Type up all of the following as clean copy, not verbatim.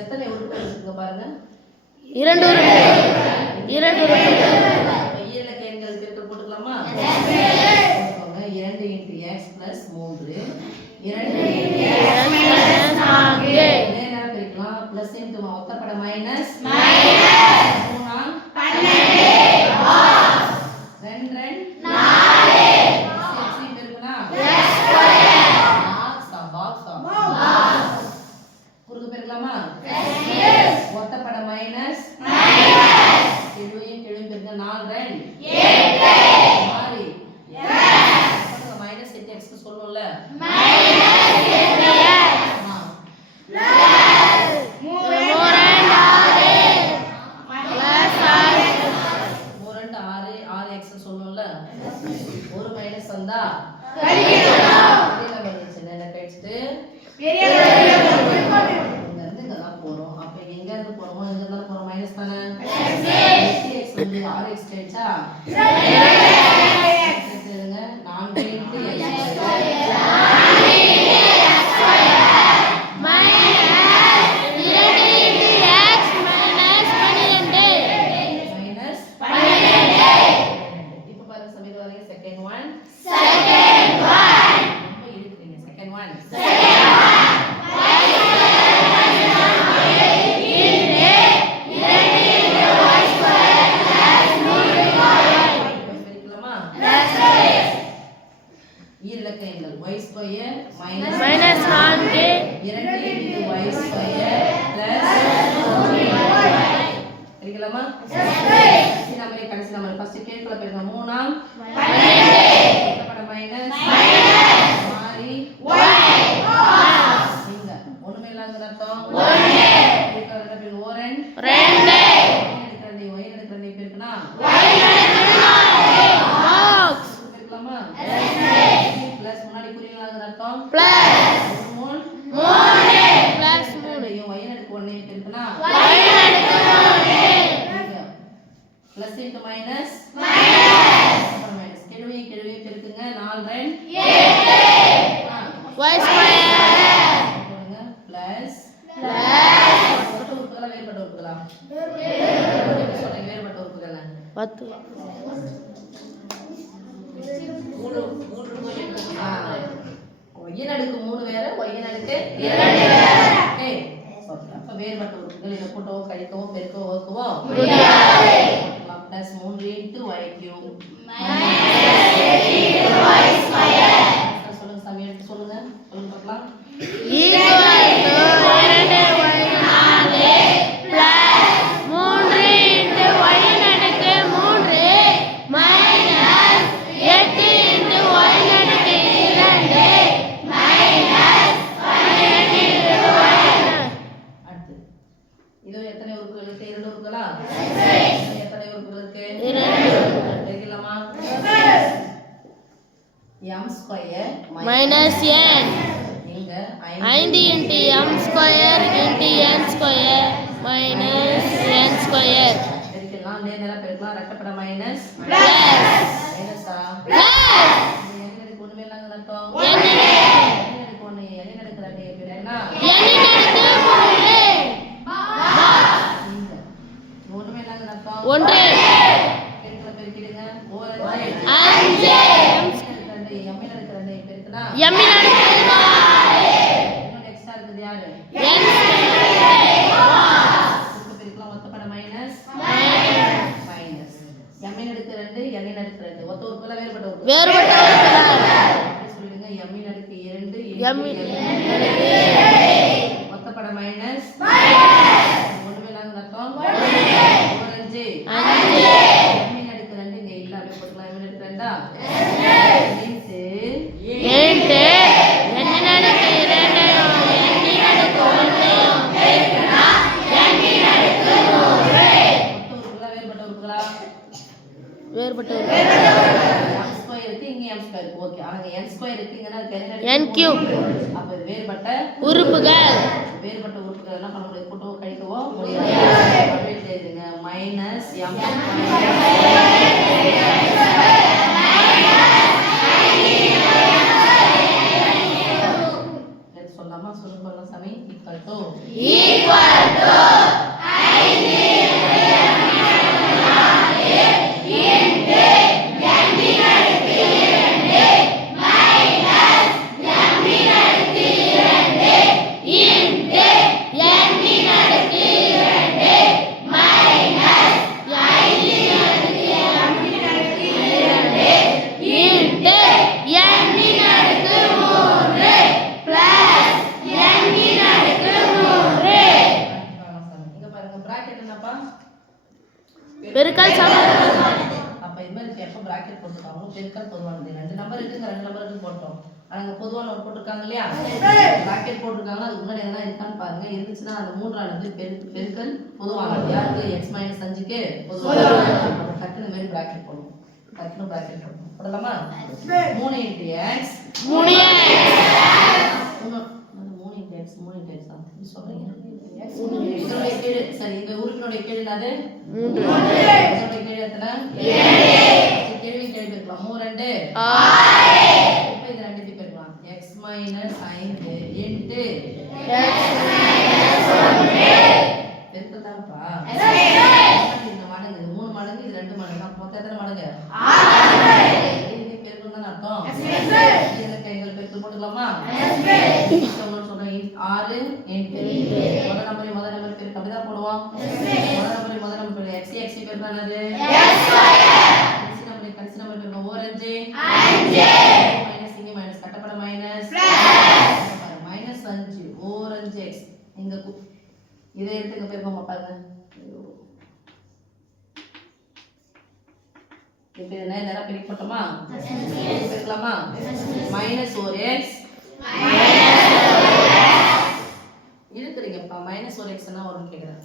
எத்தனை உறுப்புகள் இருக்குங்க பாருங்க. 2 உறுப்புகள். ஈரலக்க எண்கள் பெருக்கல் போட்டுக்கலாமா? 2 × x + 3 2 × x + 4 இதே நேரம் பிரிக்கலாம். பிளஸ் இன்டு ஒத்தப்பட மைனஸ் 3 12 2 2 4 x பெருக்குனா பாக்ஸ் குறுக்கு பெருக்கலாமா? ஒத்தப்பட மைனஸ் கெழுவையும் பெருக்க 4 2 8 மாறி மைனஸ் 8x சொல்லும்ல சொல்லும்ல. ஒரு மைனஸ் வந்தா சின்ன கழிச்சுட்டு இங்கதான் போறோம். அப்ப எங்க இருந்து போறோமோ எங்க இருந்தாலும் போறோம். மைனஸ் தானே 6x வந்து 6x கழிச்சா 4 ஈரலக்க எண்கள் y square minus 4 2 × y square + 4y சரிங்களா? கடைசி நம்பர் ஃபர்ஸ்ட் கேக்குள்ள பெருங்க 3 ஆம் 12 ஒத்தப்பட மைனஸ் மாறி இங்க ஒண்ணுமே இல்லாத அர்த்தம் 1 கேக்குள்ள ஓரன் 2 y எடுக்கறதை பெருக்குனா பெருக்கலாமா? பிளஸ் முன்னாடி குறியலாத அர்த்தம் பிளஸ் 3 பிளஸ் 3 y எடுக்க 1 பெருக்குனா பிளஸ் இன்டு மைனஸ் மைனஸ் கெழுவை பெருக்குங்க 4 2 8 y ஸ்கொயர் போடுங்க பிளஸ் ஒத்த உறுப்புகளா வேறுபட்ட உறுப்புகளா? சொல்லுங்க வேறுபட்ட உறுப்புகள் 10 y அடுக்கு 3 வேற y அடுக்கு 2 வேற. ஓகே அப்ப வேறுபட்ட உறுப்புகள் இத கூட்டவோ கழிக்கவோ பெருக்கவோ வகுக்கவோ முடியாது. பிளஸ் 3 × y³ சொல்லுங்க சாமி எடுத்து சொல்லுங்க பார்க்கலாம். இது எத்தனை உறுப்புகள் இருக்கு? 2 உறுப்புகளா? எத்தனை உறுப்புகள் இருக்கு? 2 தெரியுமா? m ஸ்கொயர் மைனஸ் n இங்க 5 × m square × n square minus n square பெருக்கலாம். நேரா பெருக்கலாம். ரெட்டப்பட மைனஸ் பிளஸ் மைனஸா பிளஸ் n எடுக்க ஒண்ணுமே இல்லங்க அர்த்தம் n எடுக்க 1 n எடுக்க 2 பெருக்கனா n எடுக்க 3 ஒண்ணுமே இல்லங்க அர்த்தம் 1 பெருக்கல பெருக்கிடுங்க 5 m எடுக்க 2 பெருக்கனா m எடுக்க 4 இன்னும் எக்ஸ்ட்ரா இருக்குது யாரு n பெருக்கலாம். ஒத்தப்பட மைனஸ் மைனஸ் m எடுக்க 2 n எடுக்க 2 ஒத்த உறுப்புகளா வேறுபட்ட சொல்லிடுங்க. m அடுக்கு 2 ஒத்தப்பட மைனஸ் ஒண்ணுமே இல்லாத அர்த்தம் 5 m அடுக்கு 2 இங்க இல்ல அப்படியே போட்டுக்கலாம். m அடுக்கு 2 இன்டு n அடுக்கு 2 n அடுக்கு 1 பெருக்கனா n அடுக்கு 3 ஒத்த உறுப்புகளா வேறுபட்ட உறுப்புகளா? வேறுபட்ட m ஸ்கொயர் இருக்கு இங்க m ஸ்கொயர் இருக்கு. ஓகே அங்க n ஸ்கொயர் இருக்குங்கன்னா n³ அப்ப இது வேறுபட்ட உறுப்புகள். வேறுபட்ட உறுப்புகள் என்ன பண்ண முடியாது? கூட்டவோ கழிக்கவோ முடியாது. அப்படியே எழுதுங்க மைனஸ் m சொல்லாமா? சொல்லுங்க சாமி ஈக்குவல் டு பிராக்கெட் போட்டுருக்காங்க பெருக்கல் பொதுவானது ரெண்டு நம்பர் இருக்குங்க ரெண்டு நம்பர் இருக்கு போட்டோம் ஆனா அங்க பொதுவான ஒரு போட்டுருக்காங்க இல்லையா பிராக்கெட் போட்டுருக்காங்க அதுக்கு முன்னாடி எதனா இருக்கான்னு பாருங்க இருந்துச்சுன்னா அந்த மூன்றானது பெருக்கல் பொதுவானது யாருக்கு x மைனஸ் 5க்கு பொதுவானது டக்குனு இந்த மாதிரி பிராக்கெட் போடணும் டக்குனு பிராக்கெட் போடணும் போடலாமா 3 into x 3 into x தான் சொல்றீங்க இதனுடைய கீழ் சரி இந்த உறுப்பினுடைய கீழ் என்னது 3 இதனுடைய கீழ் எத்தனை 7 கேள்வி பெருக்கலாம் 3 2 6 இப்போ இது ரெண்டுத்தையும் பெருக்கலாம் x minus 5 into பெருக்கல் தான்ப்பா இந்த மடங்கு இது 3 மடங்கு இது 2 மடங்கு அப்போ மொத்தம் எத்தனை மடங்கு 6 இது பெருக்கல் தான் அர்த்தம் இதுல கைகள் பெருக்கல் போட்டுக்கலாமா சொல்றேன் 6 into முதல் நம்பர் பெருக்கல் அப்படிதான் போடுவோம் முதல் நம்பர் x பெருக்கல் என்னது கடைசி நம்பர் பெருக்கல் ஓரஞ்சு 5 மைனஸ் இங்க மைனஸ் கட்டப்பட மைனஸ் மைனஸ் 5 ஓரஞ்சு x இங்க இதை எடுத்து இங்க பெருக்கமா பாருங்க இப்போ இதை நேரா பெருக்கி போட்டோமா பெருக்கலாமா மைனஸ் 4x இருக்குறீங்கப்பா மைனஸ் 4x என்ன வரும்னு கேக்குறேன்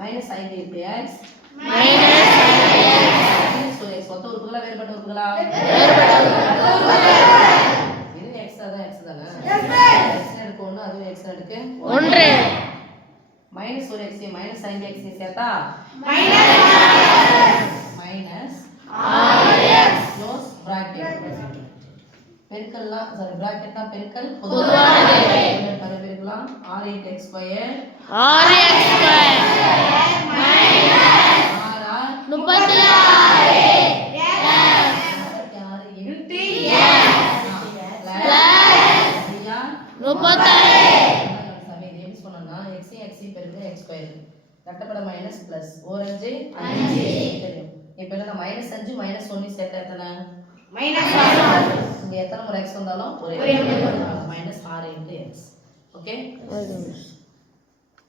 minus 5 into x minus 4x மொத்த உறுப்புகளா வேறுபட்ட உறுப்புகளா இது x தானே x எடுக்க ஒன்று அதுவும் x எடுக்க ஒன்று மைனஸ் 4x மைனஸ் 5x சேர்த்தா மைனஸ் 6x க்ளோஸ் பிராக்கெட் பெருக்கல்லாம் சாரி பிராக்கெட்னா பெருக்கல் பொதுவானது பெருக்கலாம் 6 into x square 6x square minus 6 36 கட்டப்பட மைனஸ் பிளஸ் ஓரஞ்சு 5 தெரியும் இப்போ என்ன மைனஸ் 5 மைனஸ் 1 சேர்த்தா எத்தனை மைனஸ் 6 இங்க எத்தனை முறை x வந்தாலும் ஒரே மைனஸ் 6 into x ஓகே